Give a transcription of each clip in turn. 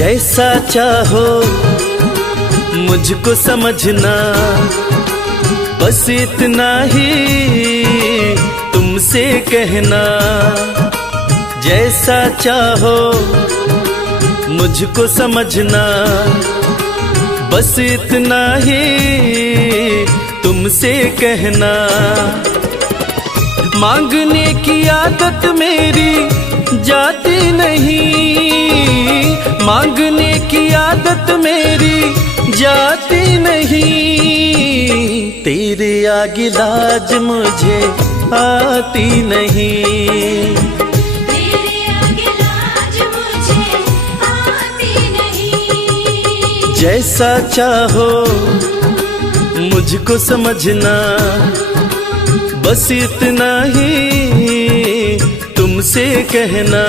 जैसा चाहो मुझको समझना, बस इतना ही तुमसे कहना। जैसा चाहो मुझको समझना, बस इतना ही तुमसे कहना। मांगने की आदत मेरी जाती नहीं, मांगने की आदत मेरी जाती नहीं। तेरे आगे लाज मुझे आती नहीं, तेरे आगे लाज मुझे आती नहीं। जैसा चाहो मुझको समझना, बस इतना ही तुमसे कहना।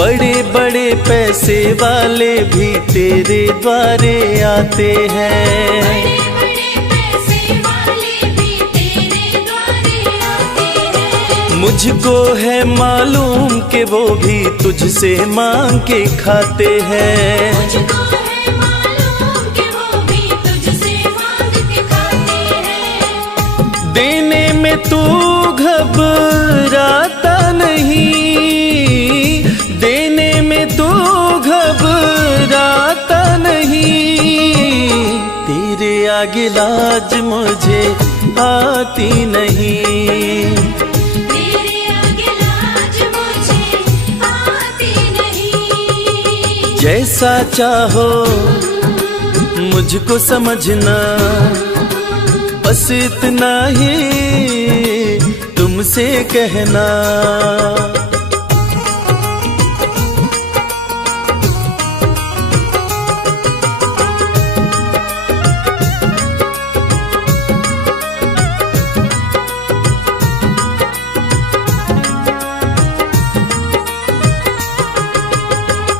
बड़े बड़े पैसे वाले भी तेरे द्वारे आते हैं, बड़े बड़े पैसे वाले भी तेरे द्वारे आते हैं। मुझको है मालूम कि वो भी तुझसे मांग के खाते हैं। मुझको है मालूम कि वो भी तुझसे मांग के खाते हैं। देने में तू घबराता नहीं, देने में तू घबराता नहीं। तेरे आगे लाज मुझे आती नहीं, तेरे आगे लाज मुझे आती नहीं। जैसा चाहो मुझको समझना, बस इतना ही तुमसे कहना।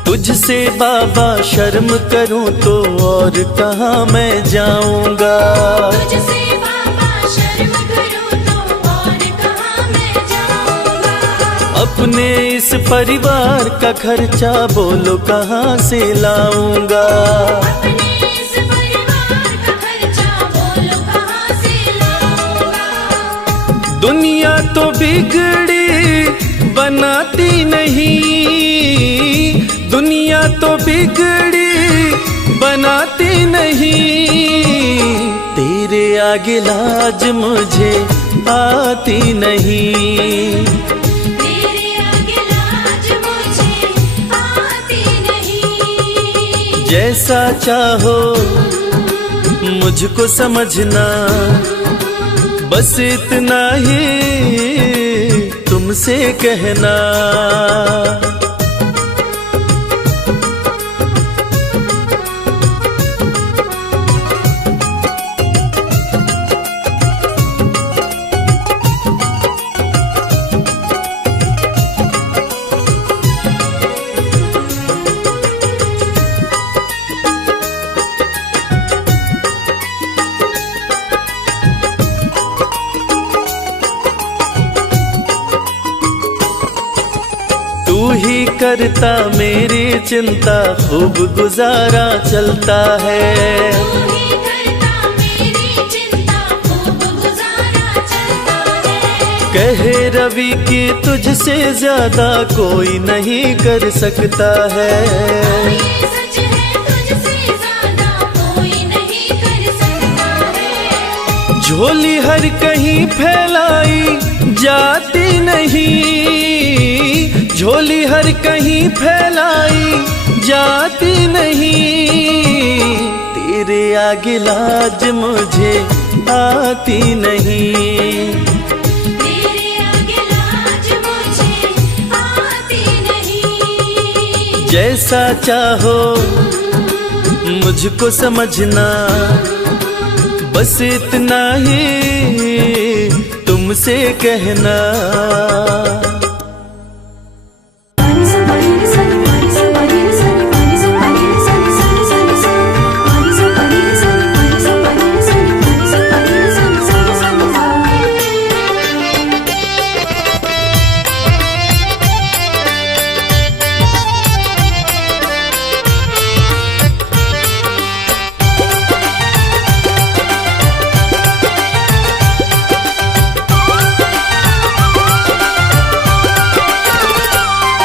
तुझसे बाबा शर्म करूं तो और कहाँ मैं जाऊंगा। तुझसे बाबा शर्म करूं तो और कहाँ मैं जाऊंगा। अपने इस परिवार का खर्चा बोलो कहाँ से लाऊंगा। अपने इस परिवार का खर्चा बोलो कहाँ से लाऊंगा। दुनिया तो बिगड़ी बनाती नहीं, दुनिया तो बिगड़ी बनाती नहीं। तेरे आगे लाज मुझे आती नहीं, तेरे आगे लाज मुझे आती नहीं। जैसा चाहो मुझको समझना, बस इतना ही तुमसे कहना। तू ही करता मेरी चिंता, खूब गुजारा चलता है। तू ही करता मेरी चिंता, खूब गुजारा चलता है। कहे रवि कि तुझसे ज्यादा कोई नहीं कर सकता है। ये सच है, तुझसे ज्यादा कोई नहीं कर सकता है। झोली हर कहीं फैलाई जाती नहीं, झोली हर कहीं फैलाई जाती नहीं। तेरे आगे लाज मुझे आती नहीं, तेरे आगे लाज मुझे आती नहीं। जैसा चाहो मुझको समझना, बस इतना ही तुमसे कहना।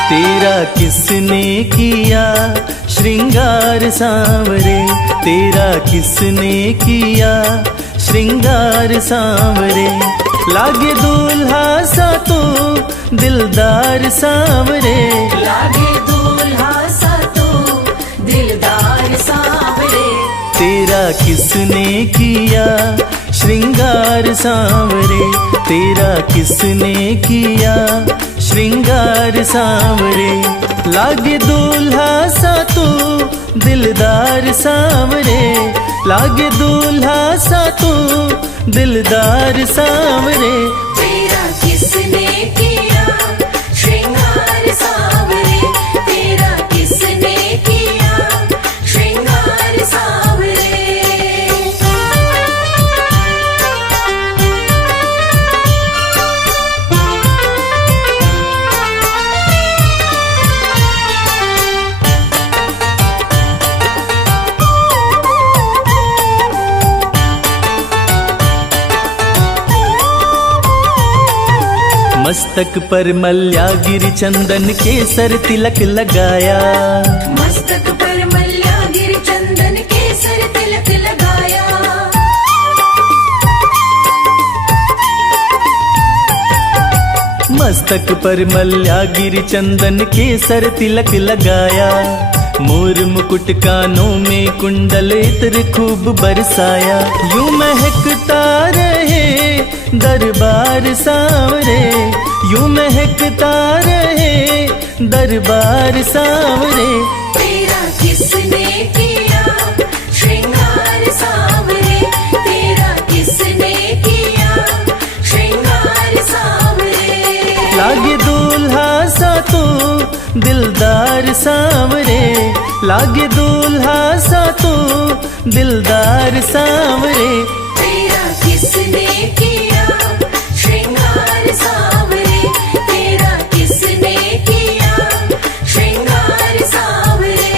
तेरा किसने किया श्रृंगार सांवरे, तेरा किसने किया श्रृंगार सांवरे। लागे दूल्हा सा तो दिलदार सांवरे, लागे दूल्हा सा तो दिलदार सांवरे। तेरा किसने किया श्रृंगार सांवरे, तेरा किसने किया श्रृंगार सांवरे। लागे दूल्हा सा तो दिलदार सांवरे, लागे दूल्हा सा तो दिलदार सांवरे। तेरा किसने किया श्रृंगार सांवरे, तेरा किसने किया श्रृंगार सांवरे। मस्तक पर मल्यागिरी चंदन केसर तिलक लगाया, मस्तक पर मल्यागिरी चंदन केसर तिलक लगाया। मस्तक पर मल्यागिरी चंदन केसर तिलक लगाया। मोर मुकुट कानों में कुंडल इत्र खूब बरसाया। यूं महकता रहे दरबार सांवरे, यूं महकता रहे दरबार सांवरे। तेरा किसने किया श्रृंगार सांवरे, तेरा किसने किया श्रृंगार सांवरे। लागे दूल्हा सा तो दिलदार सांवरे, लागे दूल्हा सा तो दिलदार सांवरे। तेरा किसने किया श्रृंगार सांवरे, तेरा किसने किया श्रृंगार सांवरे।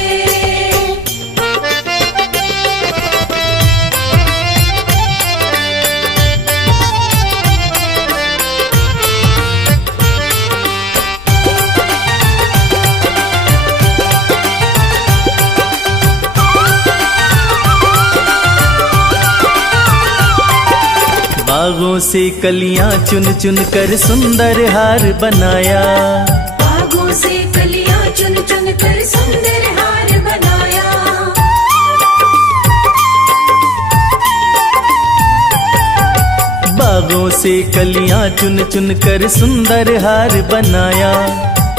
बागों से कलियां चुन चुन कर सुंदर हार बनाया, बागों से कलियां चुन चुन कर सुंदर हार बनाया। बागों से कलियां चुन चुन कर सुंदर हार बनाया।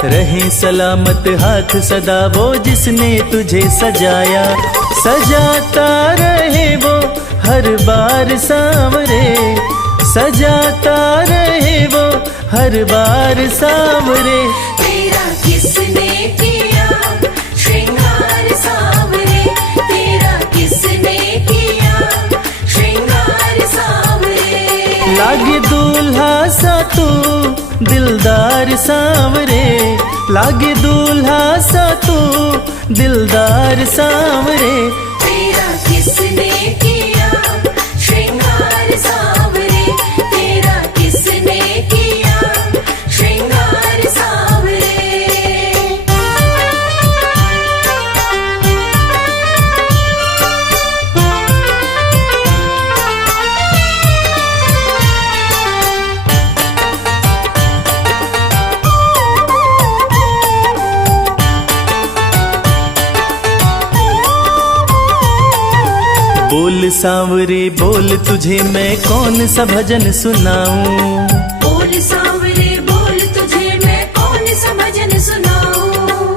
रहे सलामत हाथ सदा वो जिसने तुझे सजाया, सजाता रहे वो हर बार सांवरे, सजाता रहे वो हर बार सांवरे। तेरा किसने किया श्रृंगार सांवरे, तेरा किसने किया श्रृंगार सांवरे। लागे दूल्हा सा तो दिलदार सांवरे, लागे दूल्हा सा तो दिलदार सांवरे। तेरा किसने किया श्रृंगार सांवरे, तेरा किसने किया श्रृंगार सांवरे। बोल सांवरे बोल तुझे मैं कौन सा भजन सुनाऊं, बोल सांवरे बोल तुझे मैं कौन सा भजन सुनाऊं।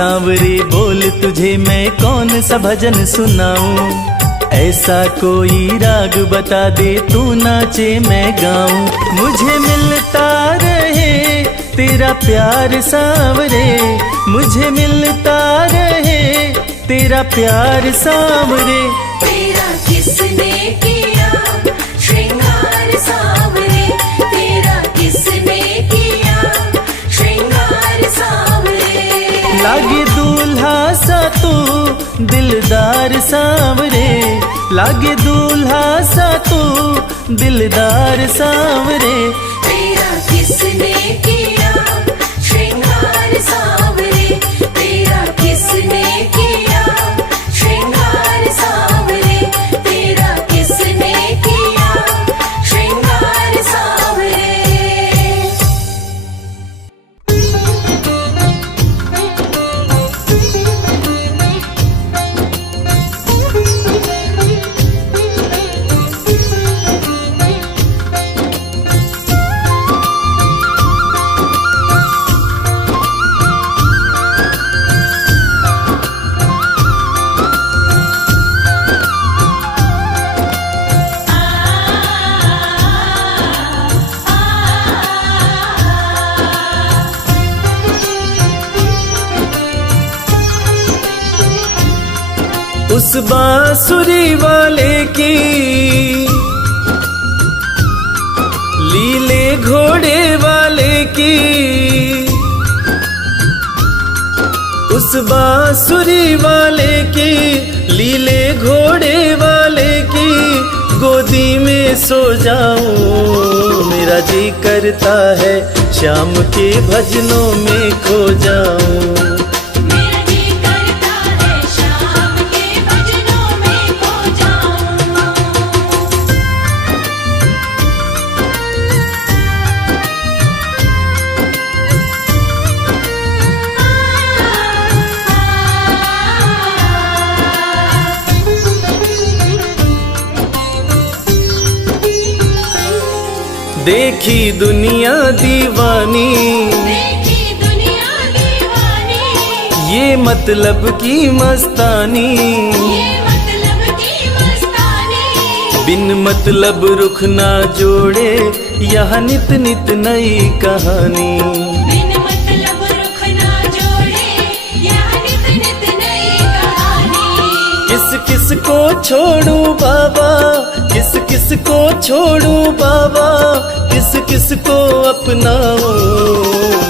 सांवरे बोल तुझे मैं कौन सा भजन सुनाऊं, ऐसा कोई राग बता दे तू नाचे मैं गाऊं। मुझे मिलता रहे तेरा प्यार सांवरे, मुझे मिलता रहे तेरा प्यार सांवरे। तेरा किसने किया श्रृंगार सांवरे, तेरा किसने किया श्रृंगार सांवरे। लागे दूल्हा सा तू दिलदार सांवरे, लागे दूल्हा सा तू दिलदार सांवरे। तेरा किसने किया श्रृंगार सांवरे, तेरा किसने किया श्रृंगार सांवरे, तेरा किसने किया श्रृंगार सांवरे। उस बांसुरी वाले की लीले घोड़े वाले की, उस बांसुरी वाले की लीले घोड़े वाले की गोदी में सो जाऊं। मेरा जी करता है शाम के भजनों में खो जाऊं। मेरा जी करता है शाम के भजनों में खो जाऊं। देखी दुनिया दीवानी, देखी दुनिया दीवानी, ये मतलब की मस्तानी, ये मतलब की मस्तानी। बिन मतलब रुख ना जोड़े यहाँ नित नित नई कहानी। बिन मतलब रुख ना जोड़े यहाँ नित नित नई कहानी। किस किस को छोड़ूं बाबा, किस किस को छोड़ूं बाबा, किस किस को अपनाऊं।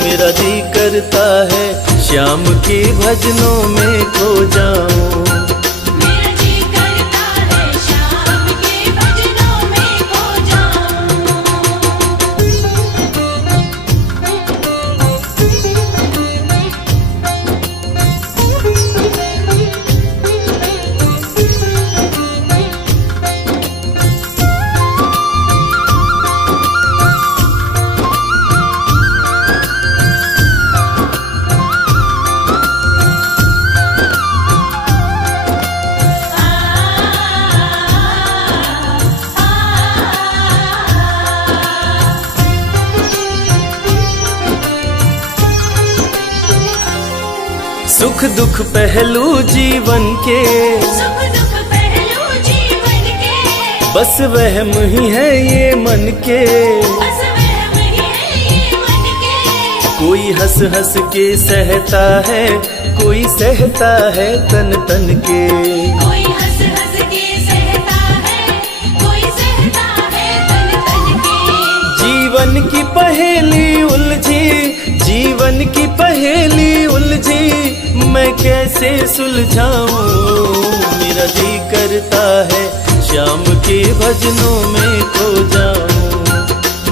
मेरा जी करता है श्याम के भजनों में खो जाऊं। मेरा जी करता है शाम के भजनों में खो जाऊं। सुख दुख पहलू जीवन के, सुख दुख पहलू जीवन के, बस वहम ही है ये मन के। बस वहम ही है ये मन के। कोई हंस हंस के सहता है, कोई सहता है तन तन के। कोई हंस हंस के सहता है, कोई सहता है तन तन के। जीवन की पहेली उलझी, जीवन की पहेली उलझी, मैं कैसे सुलझाऊं। मेरा जी करता है श्याम के भजनों में खो जाऊं।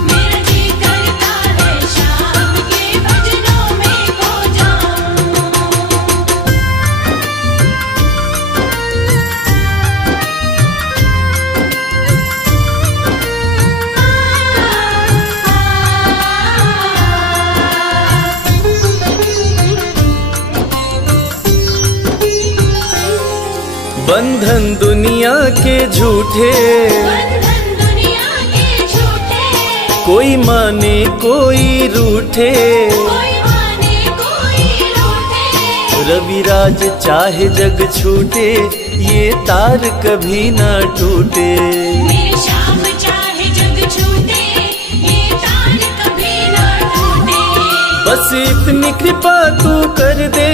मेरा जी करता है शाम के भजनों में खो जाऊं। बंधन दुनिया के झूठे, बंधन दुनिया के झूठे, कोई माने कोई रूठे। कोई माने कोई रूठे। रविराज चाहे जग छूटे, ये तार कभी ना टूटे। मेरे श्याम चाहे जग छूटे, ये तार कभी ना टूटे। बस इतनी कृपा तू कर दे,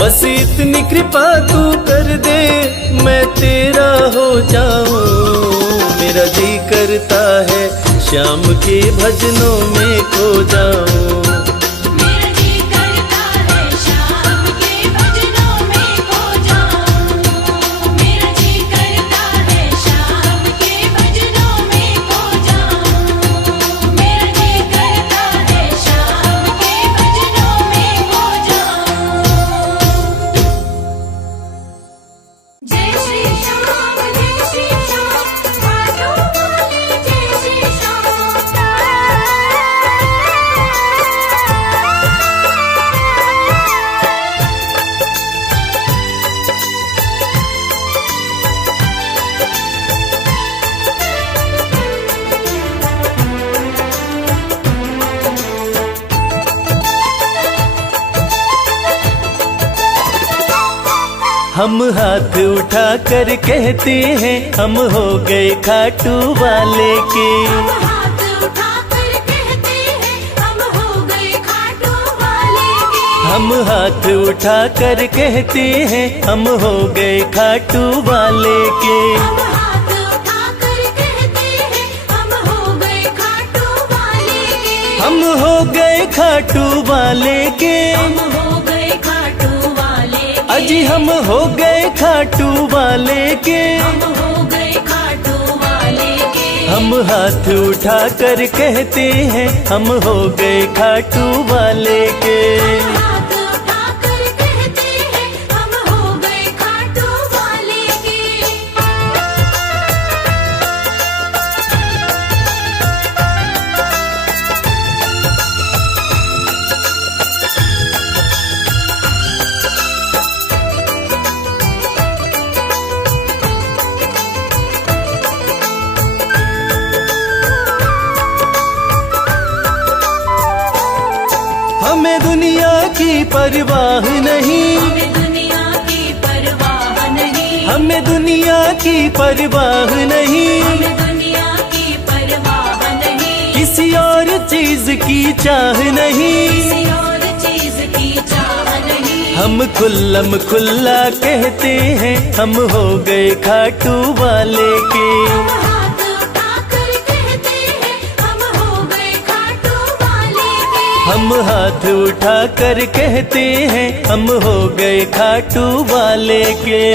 बस इतनी कृपा तू कर दे, मैं तेरा हो जाऊं। मेरा जी करता है श्याम के भजनों में खो जाऊं। मेरा जी करता है श्याम के भजनों में खो जाऊं। मेरा जी करता है श्याम के भजनों में खो जाऊं। मेरा जी करता है श्याम के भजनों में खो जाऊं। जय श्री श्याम, जय श्री श्याम, माधो बोले जय श्री श्याम। हम हाथ उठा कर कहते हैं, हम हो गए खाटू वाले के। हम हाथ उठाकर कहते हैं, हम हो गए खाटू वाले के। हम हाथ उठा कर कहते हैं, हम हो गए खाटू वाले के। हम हाथ उठाकर कहते हैं, हम हो गए खाटू वाले के। हम हो गए खाटू वाले के। हम हो गए खाटू वाले के। अजी हम हो गए खाटू वाले के। हम हो गए खाटू वाले के। हम हाथ उठा कर कहते हैं, हम हो गए खाटू वाले के। हम हाथ उठाकर कहते हैं, हम हो गए खाटू वाले के। हमें दुनिया की परवाह नहीं, हमें दुनिया की परवाह नहीं। हमें दुनिया की परवाह नहीं। हमें दुनिया की परवाह नहीं। किसी और चीज की चाह नहीं। किसी और चीज की चाह नहीं। हम खुल्लम खुल्ला कहते हैं, हम हो गए खाटू वाले के। हम हाथ उठाकर कहते हैं, हम हो गए खाटू वाले के। हम हाथ उठा कर कहते हैं, हम हो गए खाटू वाले के।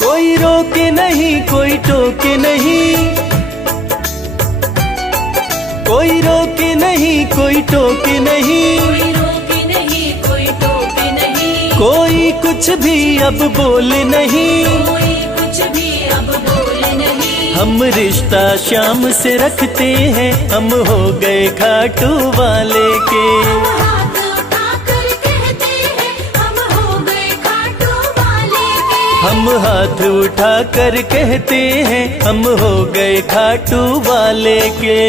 कोई रोके नहीं, कोई टोके नहीं, कोई रोके नहीं, कोई टोके नहीं। कोई रोके नहीं, कोई टोके नहीं। कोई कुछ भी अब बोले नहीं। कोई कुछ भी अब बोले नहीं। हम रिश्ता श्याम से रखते हैं, हम हो गए खाटू वाले के। हम हाथ उठाकर कहते हैं, हम हो गए खाटू वाले के। हम हाथ उठा कर कहते हैं, हम हो गए खाटू वाले के।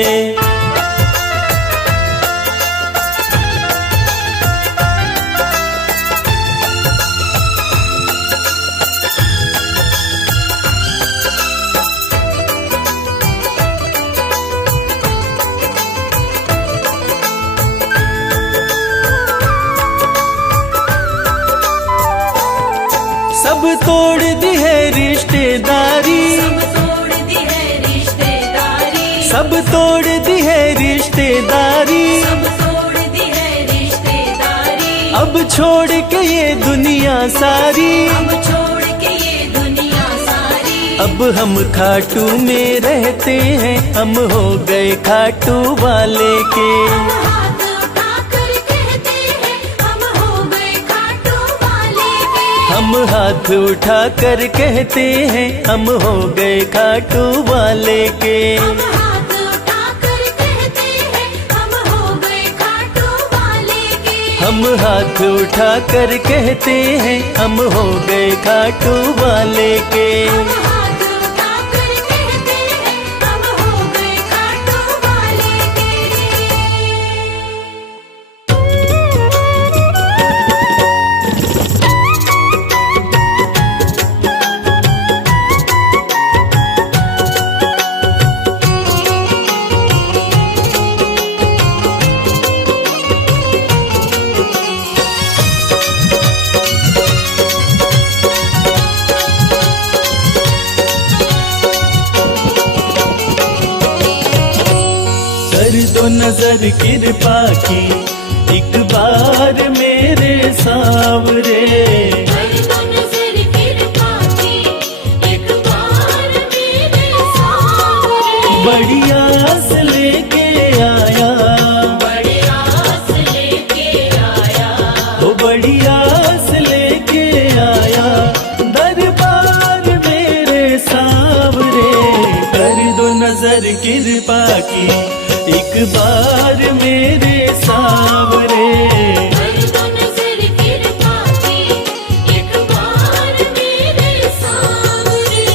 सब तोड़ दी है रिश्तेदारी। सब तोड़ दी है रिश्तेदारी। सब तोड़ दी है रिश्तेदारी। सब तोड़ दी है रिश्तेदारी। अब छोड़ के ये दुनिया सारी। अब छोड़ के ये दुनिया सारी। अब हम खाटू में रहते हैं, हम हो गए खाटू वाले के। हम हाथ उठाकर कहते हैं, हम हो गए खाटू वाले के। हम हाथ उठा कर कहते हैं, हम हो गए खाटू वाले के। हम हाथ उठाकर कहते हैं, हम हो गए खाटू वाले के। हम हाथ उठा कर कहते हैं हम हो गए खाटू वाले के। हम हाथ उठाकर कहते हैं हम हो गए खाटू वाले के। कर दो नजर कृपा की एक बार मेरे सावरे। कर दो नजर कृपा की एक बार मेरे सावरे। बड़ी आस लेके आया, बड़ी आस लेके आया। वो बड़ी आस लेके आया दरबार मेरे सावरे। कर दो नजर कृपा की एक बार मेरे सावरे। कर दो नजर कृपा की एक बार मेरे सावरे।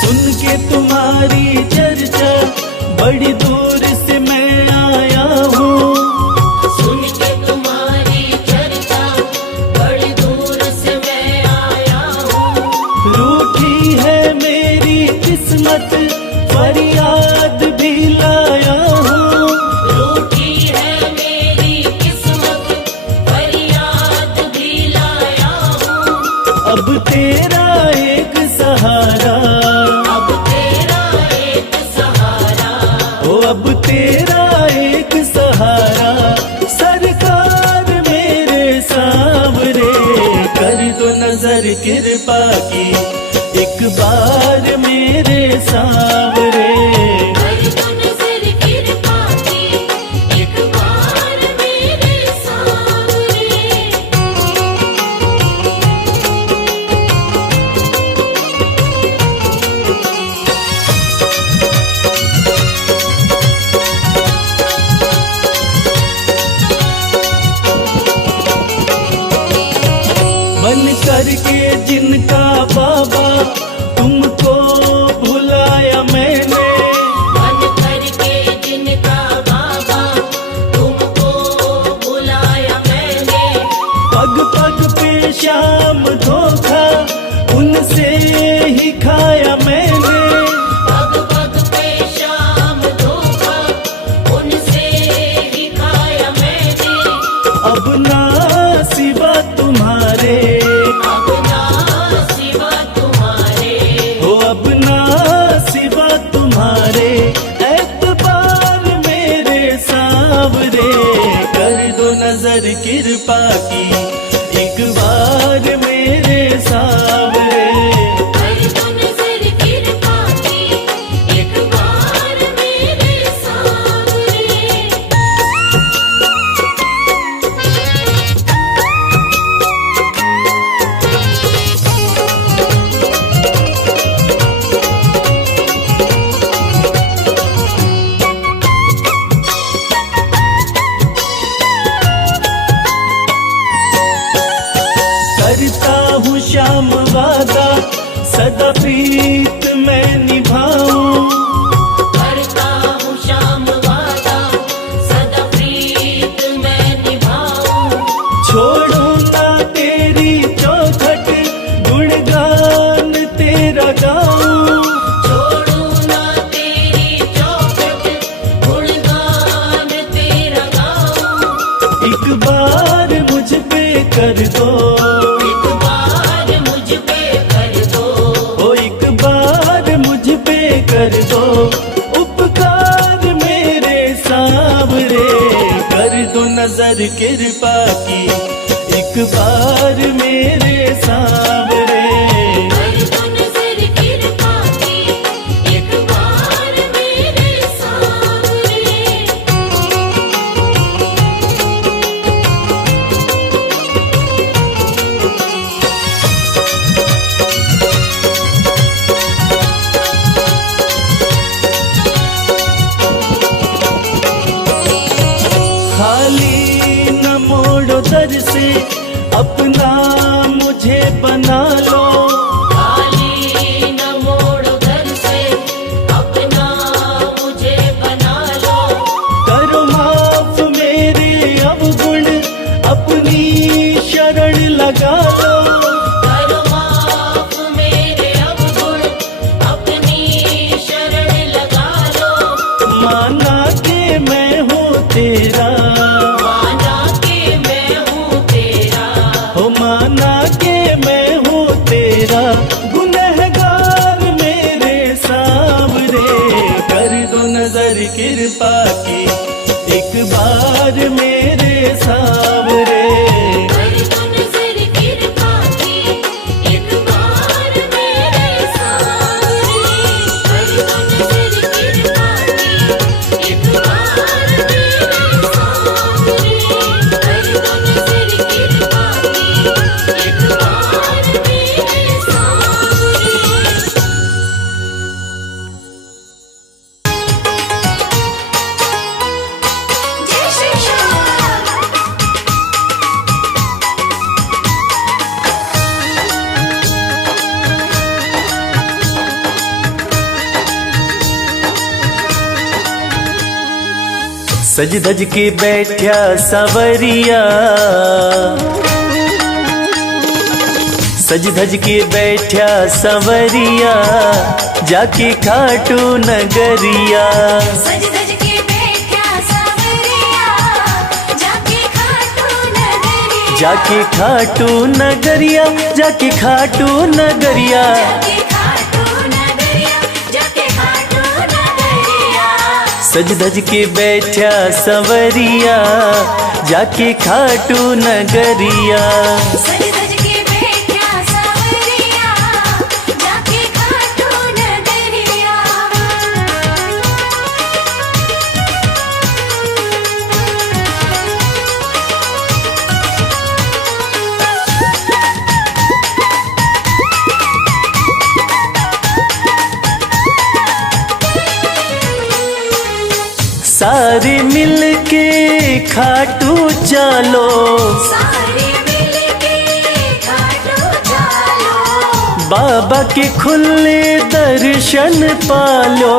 सुन के तुम्हारी चर्चा बड़ी दूर से मैं आया हूँ। सुन के तुम्हारी चर्चा बड़ी दूर से मैं आया हूँ। रूठी है मेरी किस्मत फरियाद भी लाया हूँ। रूठी है मेरी किस्मत फरियाद भी लाया हूँ। अब तेरा एक सहारा, अब तेरा एक सहारा। ओ अब तेरा एक सहारा सरकार मेरे सावरे। कर दो नजर कृपा की एक बार मेरे सावरे। कर दो नजर कृपा की एक बार मेरे सावरे। बन करके जिनका बाबा तुमको भुलाया मैंने। बन करके जिनका बाबा तुमको बुलाया मैंने। पग पग पे शाम धोखा उनसे ही खाया मैंने। पग पग पे शाम धोखा उनसे ही खाया मैंने। अब ना सिवा तुम्हारे, अब ना सिवा तुम्हारे। हो अब ना सिवा तुम्हारे एतबार मेरे सावरे। कर दो नजर कृपा की एक बार मेरे सावरे। कर दो नजर कृपा की एक बार मेरे सावरे। करता हूँ श्याम वादा सदा प्रीत मैं निभाऊं। करता हूँ श्याम वादा सदा प्रीत मैं निभाऊं। छोड़ू ना तेरी चौखट गुणगान तेरा गाऊं। छोड़ू ना तेरी चौखट गुणगान तेरा गाऊं। एक बार मुझ पे कर दो, एक बार मुझ पे कर दो। ओ एक बार मुझ पे कर दो उपकार मेरे सावरे। कर दो नजर कृपा की एक बार मेरे सावरे। कर दो नजर कृपा की एक बार मेरे सावरे। मुझे बना लो। खाली न मोड़ो घर से, अपना मुझे बना लो। करो माफ मेरे अवगुण, अपनी शरण लगा लो। करो माफ मेरे अवगुण, अपनी शरण लगा लो। माना कि मैं हूँ तेरा, माना कि मैं हूँ तेरा। हो माना कि मैं हूँ तेरा। गुनहगार मेरे सामने, कर दो नजर कृपा की एक बार मेरे सामने। कर दो नजर कृपा की एक बार मेरे सामने। कर दो नजर कृपा की एक बार मेरे सामने। कर दो नजर कृपा की एक बार मेरे सामने। जय श्री श्याम। सज धज के बैठा सवरिया, सज धज के बैठा सवरिया, जाके खाटू नगरिया। सज धज के बैठा सावरिया, जाके खाटू नगरिया। जाके खाटू नगरिया, जाके खाटू नगरिया। जाके खाटू नगरिया, जाके खाटू नगरिया। सज धज के बैठा सवरिया, जाके खाटू नगरिया। सज धज के बैठा सावरिया, जाके खाटू नगरिया। सारे मिलके खाटू चलो, सारे मिलके खाटू चलो। बाबा के खुले दर्शन पालो।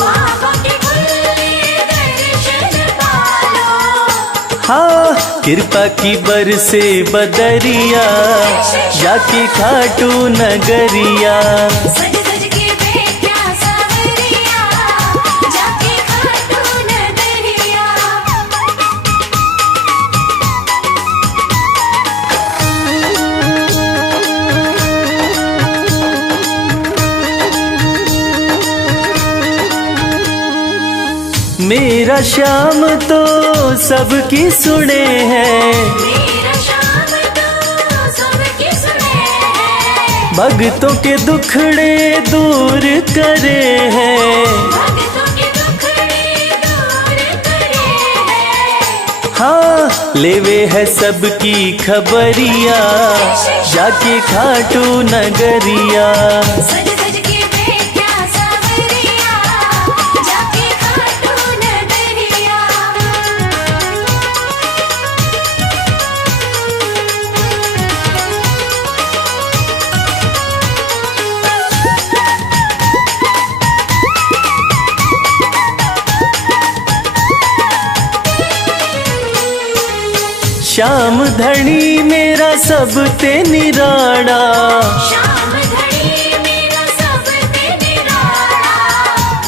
बाबा के खुले दर्शन पालो। हाँ कृपा की बरसे बदरिया, जाके खाटू नगरिया। सज धज के बैठा सावरिया, जाके खाटू नगरिया। मेरा श्याम तो सबकी सुने हैं, मेरा श्याम तो सबकी सुने हैं। भक्तों के दुखड़े दूर करे हैं। भक्तों के दुखड़े दूर करे हैं। हाँ लेवे है सबकी खबरिया, जाके खाटू नगरिया। सज धज के बैठा सावरिया, जाके खाटू नगरिया। श्याम धनी मेरा सब ते निराड़ा, श्याम धनी मेरा सब ते निराला।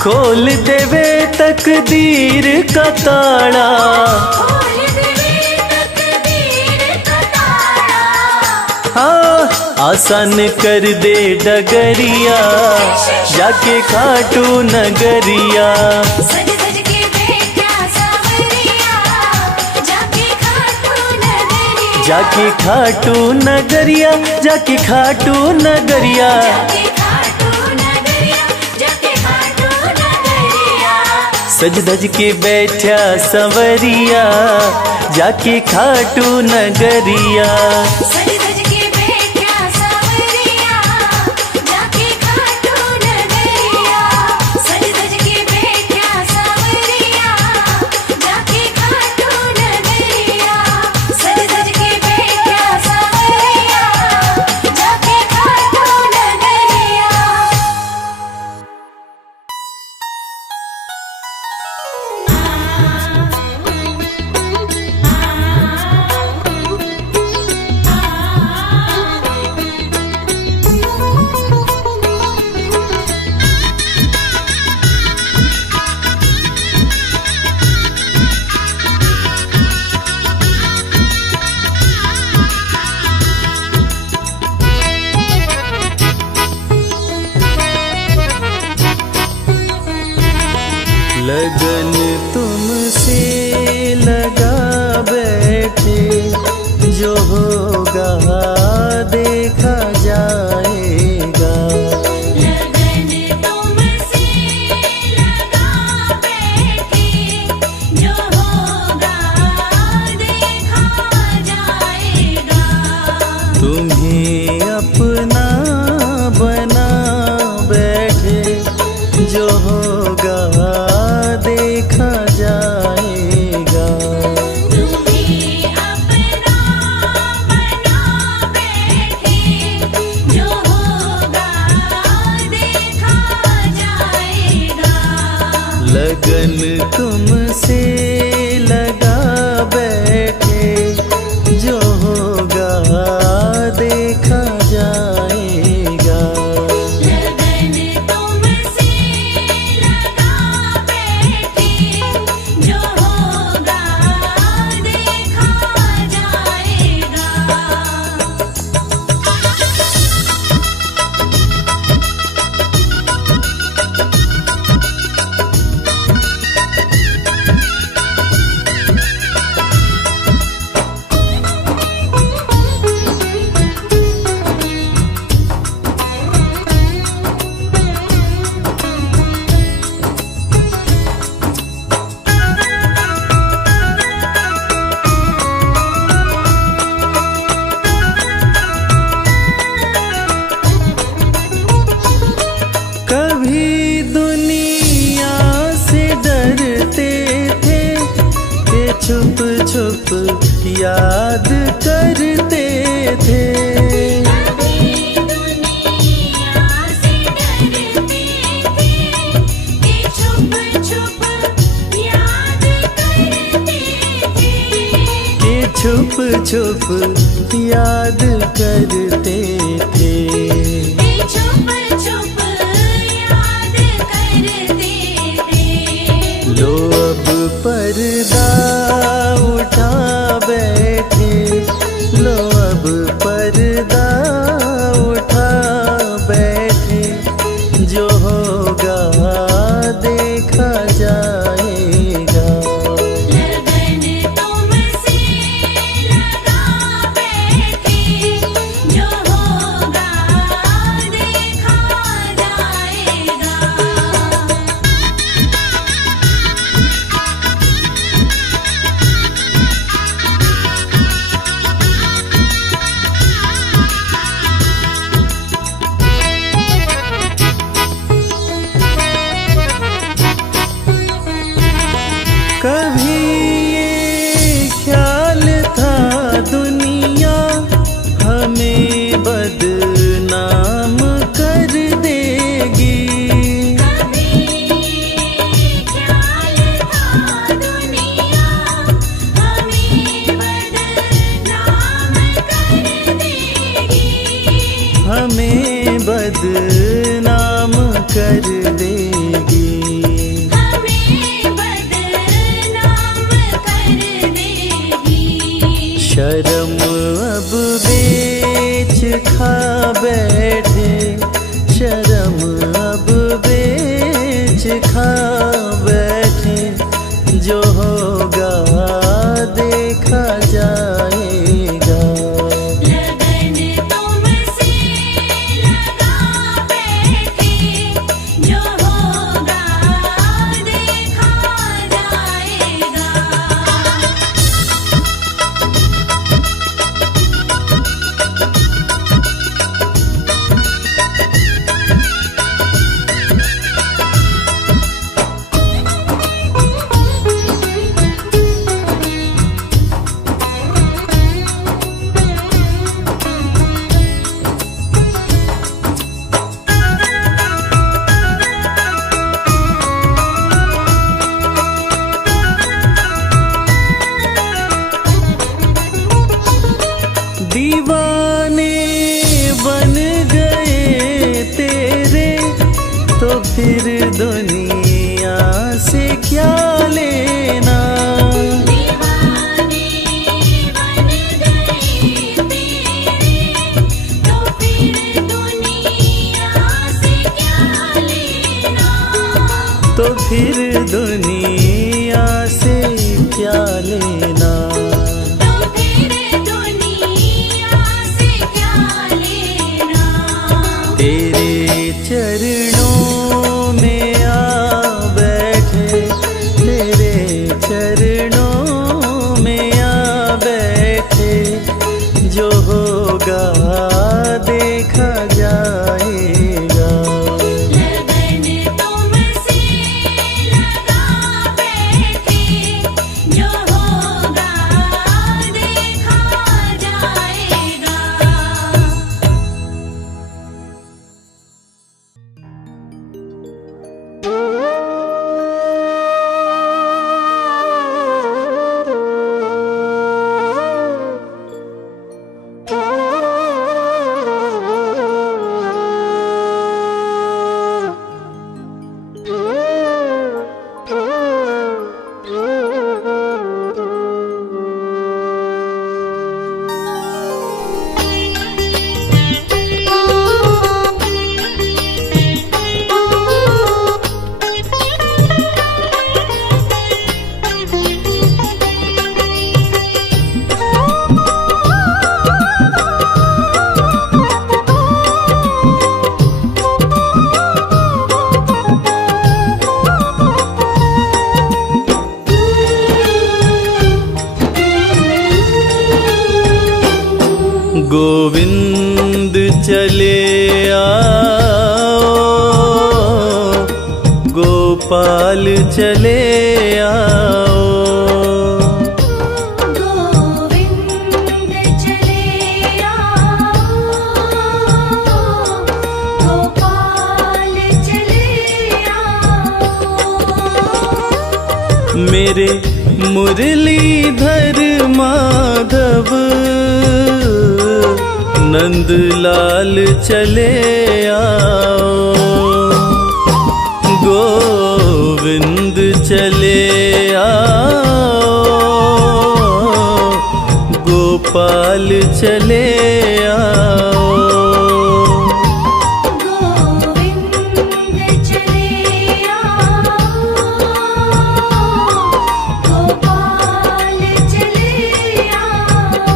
खोल देवे तकदीर का ताड़ा। खोल देवे तकदीर का ताला। हाँ आसान कर दे डगरिया, जाके खाटू नगरिया। सज धज के बैठा सावरिया, जाके खाटू नगरिया। जाके खाटू नगरिया, जाके खाटू नगरिया। जाके खाटू नगरिया, जाके खाटू नगरिया। सज धज के बैठा सवरिया, जाके खाटू नगरिया। सज धज के बैठा सावरिया, जाके खाटू नगरिया। सज धज के बैठा सावरिया, जाके खाटू नगरिया। सज धज के बैठा सावरिया, देखा जाएगा। लगन तुमसे लगा बैठे, जो होगा देखा जाएगा। तुम्हें अपना बना बैठे, जो होगा देखा जाएगा। तुम्हें अपना बना बैठे, जो होगा देखा जाएगा। लगन तुमसे लगा बैठे, जो होगा देखा जाएगा। लगन तुमसे लगा बैठे, जो होगा देखा जाएगा। कभी दुनिया से डरते थे कि छुप छुप याद करते थे। कभी दुनिया से डरते थे कि छुप छुप याद करते थे। कि छुप छुप याद करते थे। कि छुप छुप याद करते थे। लो अब पर्दा उठा बैठे, लो अब पर्दा उठा बैठे, जो होगा देखा जाएगा। लगन तुमसे लगा बैठे, जो होगा देखा जाएगा। कभी ये ख्याल था दुनिया हमें बदनाम कर देगी। कभी ख्याल था दुनिया हमें बदनाम कर देगी। हमें बदनाम कर देगी। हमें बदनाम कर देगी। शर्म अब बेच खा बैठे, शर्म अब बेच खा बैठे, जो होगा देखा जाएगा। लगन तुमसे लगा बैठे, जो होगा देखा जाएगा। दीवाने बन गए तेरे, तो फिर दुनिया से क्या लेना। दीवाने बन गए तेरे, तो फिर दुनिया से क्या लेना। तो फिर दुनिया से क्या लेना। तो फिर दुनिया से क्या लेना। चले आओ, गोपाल चले आओ। गोविंद चले आओ, गोपाल चले आओ। मेरे मुरलीधर माधव नंदलाल चले आओ, गोविंद चले आओ, गोपाल चले आओ। गोविंद चले आओ, गोपाल चले आओ।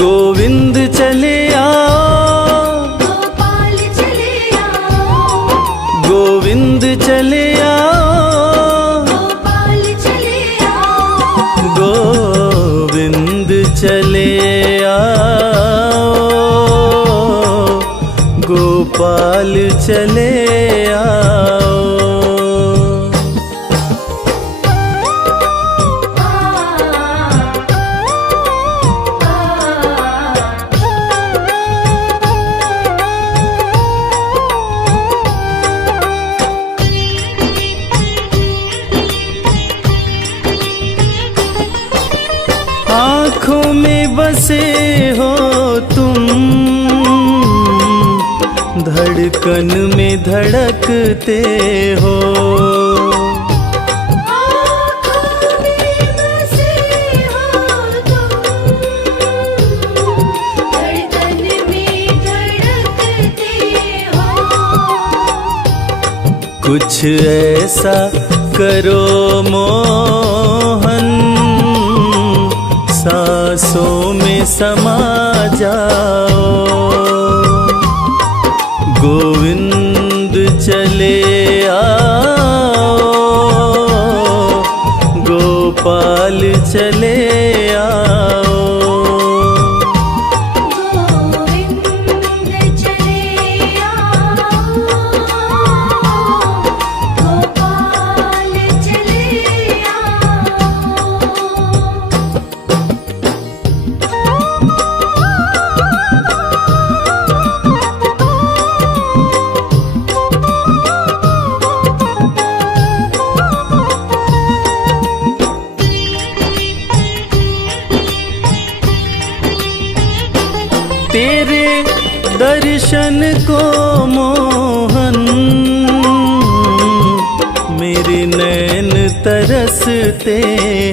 गोविंद चले आओ, गोपाल चले आओ, गोविंद चले आओ, गोपाल चले आओ। गोविंद चले आओ, गोपाल चले आओ। आँखों में बसे हो तुम, धड़कन में धड़कते हो। आँखों में बसे हो तुम, धड़कन में धड़कते हो। कुछ ऐसा करो मोहन, सांसों में समा जाओ। गोविंद चले आओ, गोपाल चले आओ। गोविंद चले आओ, गोपाल चले आओ। तेरे दर्शन को मोहन, मेरे नैन तरसते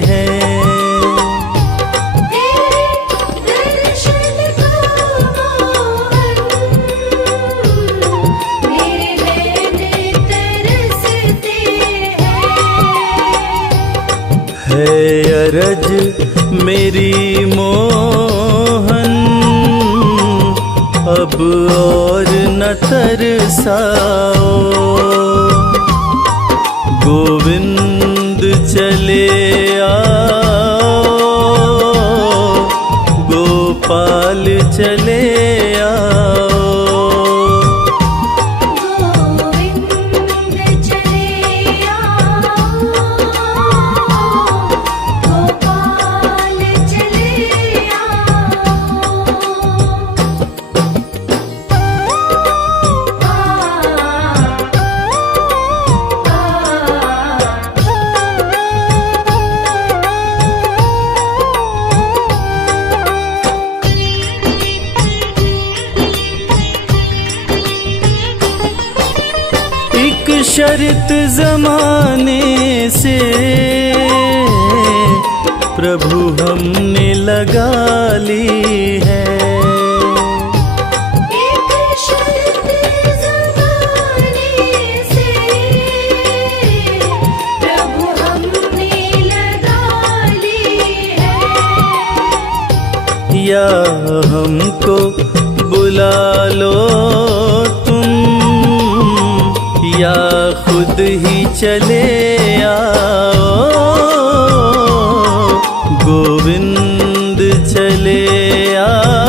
हैं। तेरे दर्शन को मोहन, मेरे नैन तरसते हैं। है अरज मेरी मोहन, अब और न तरसाओ। गोविंद चले आओ, गोपाल चले आओ। गोविंद चले आओ, गोपाल चले आओ। एक शर्त जमाने से प्रभु हमने लगा ली है। एक शर्त ज़माने से प्रभु हमने लगा ली है। या हमको बुला लो तुम, या खुद ही चले आओ। गोविंद चले आओ,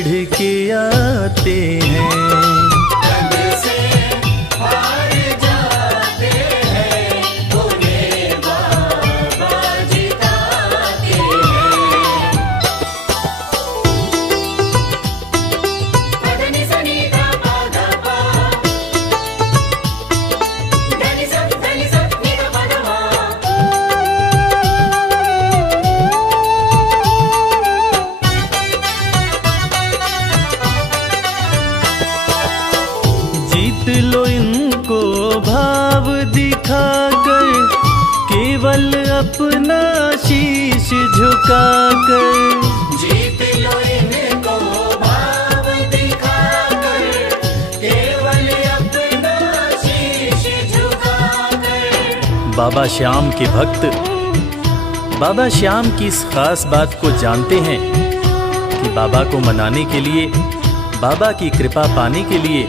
चढ़ के आते हैं। जग से हार जाते हैं, उन्हें बाबा जिताते हैं। पदनि सनि धा पा धा पा, धनि सा नि धा पा धा मा। जीत लो इनको भाव दिखाकर, केवल अपना शीश झुकाकर। जीत लो इनको भाव दिखाकर, केवल अपना शीश झुकाकर। बाबा श्याम के भक्त बाबा श्याम की इस खास बात को जानते हैं कि बाबा को मनाने के लिए, बाबा की कृपा पाने के लिए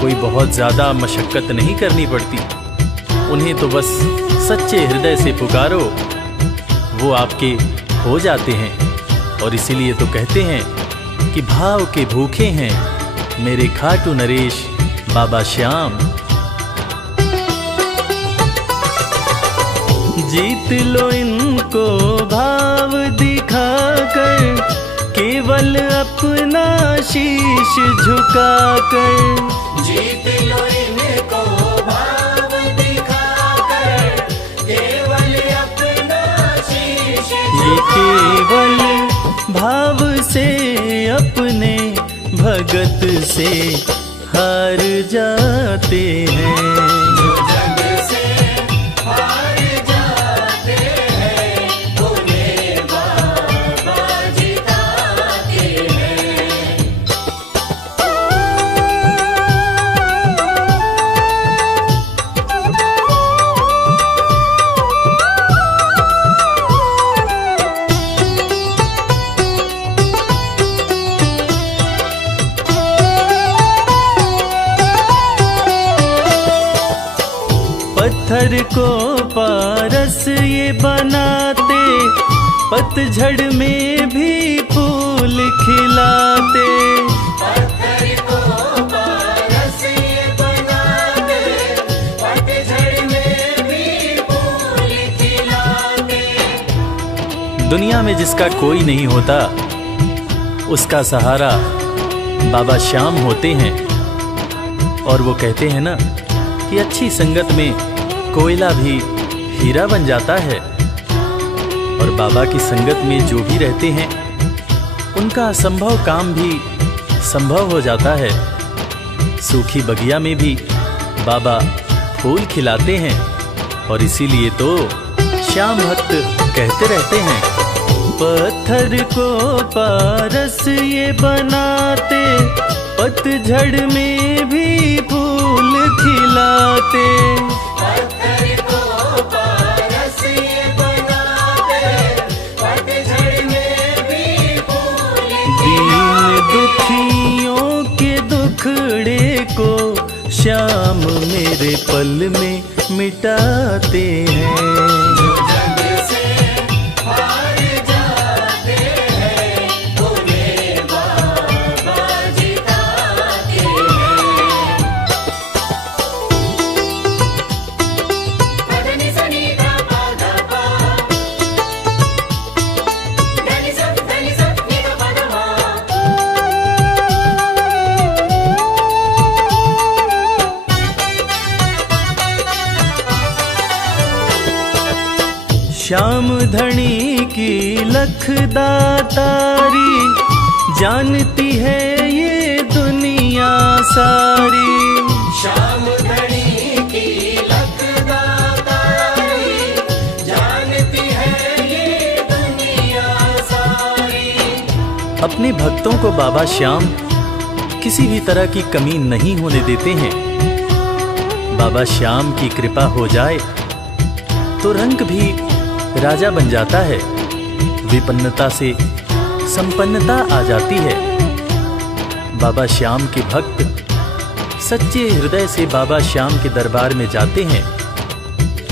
कोई बहुत ज्यादा मशक्कत नहीं करनी पड़ती। उन्हें तो बस सच्चे हृदय से पुकारो, वो आपके हो जाते हैं। और इसीलिए तो कहते हैं कि भाव के भूखे हैं मेरे खाटू नरेश बाबा श्याम। जीत लो इनको भाव दिखाकर, केवल अपना शीश झुकाकर। जीत लो इनको भाव दिखाकर, केवल अपना शीश ये केवल भाव से अपने भगत से हार जाते हैं। जग से हार जाते हैं, उन्हें बाबा जिताते हैं। पत्थर को पारस ये बनाते, पतझड़ में भी फूल खिलाते। पत्थर को पारस ये बनाते, पतझड़ में भी फूल खिलाते। दुनिया में जिसका कोई नहीं होता, उसका सहारा बाबा श्याम होते हैं। और वो कहते हैं ना कि अच्छी संगत में कोयला भी हीरा बन जाता है। और बाबा की संगत में जो भी रहते हैं, उनका असंभव काम भी संभव हो जाता है। सूखी बगिया में भी बाबा फूल खिलाते हैं। और इसीलिए तो श्याम भक्त कहते रहते हैं, पत्थर को पारस ये बनाते, पतझड़ में भी फूल खिलाते। पत्थर को पारस ये बनाते, पतझड़ में भी फूल दीन दुखियों के दुखड़े को श्याम मेरे पल में मिटाते हैं। जग से हार जाते हैं, उन्हें बाबा जिताते हैं। पदनि सनि धा पा धा पा, धनि सा नि धा पा धा मा। श्याम धनी की लखदातारी, जानती है ये दुनिया सारी। श्याम धनी की लखदातारी, जानती है ये दुनिया सारी। अपने भक्तों को बाबा श्याम किसी भी तरह की कमी नहीं होने देते हैं। बाबा श्याम की कृपा हो जाए तो रंग भी राजा बन जाता है, विपन्नता से संपन्नता आ जाती है। बाबा श्याम के भक्त सच्चे हृदय से बाबा श्याम के दरबार में जाते हैं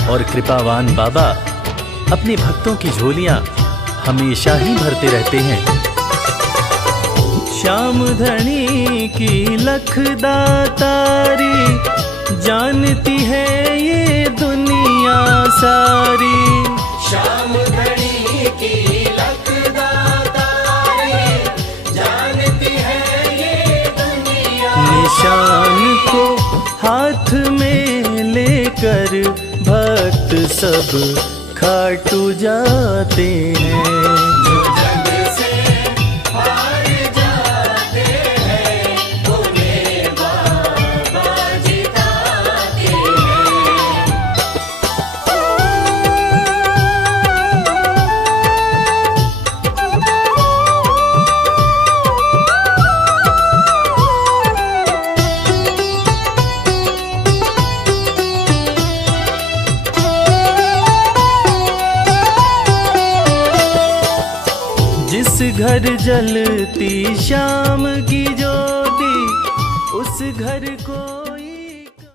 और कृपावान बाबा अपने भक्तों की झोलियां हमेशा ही भरते रहते हैं। श्याम धनी की लखदातारी, जानती है ये दुनिया सारी। श्याम धनी की लखदातारी, जानती है ये दुनिया। निशान को हाथ में लेकर भक्त सब खाटू जाते हैं। जो जग से हार जाते हैं, उन्हें बाबा जिताते हैं। जिस घर जलती श्याम की ज्योति, उस घर को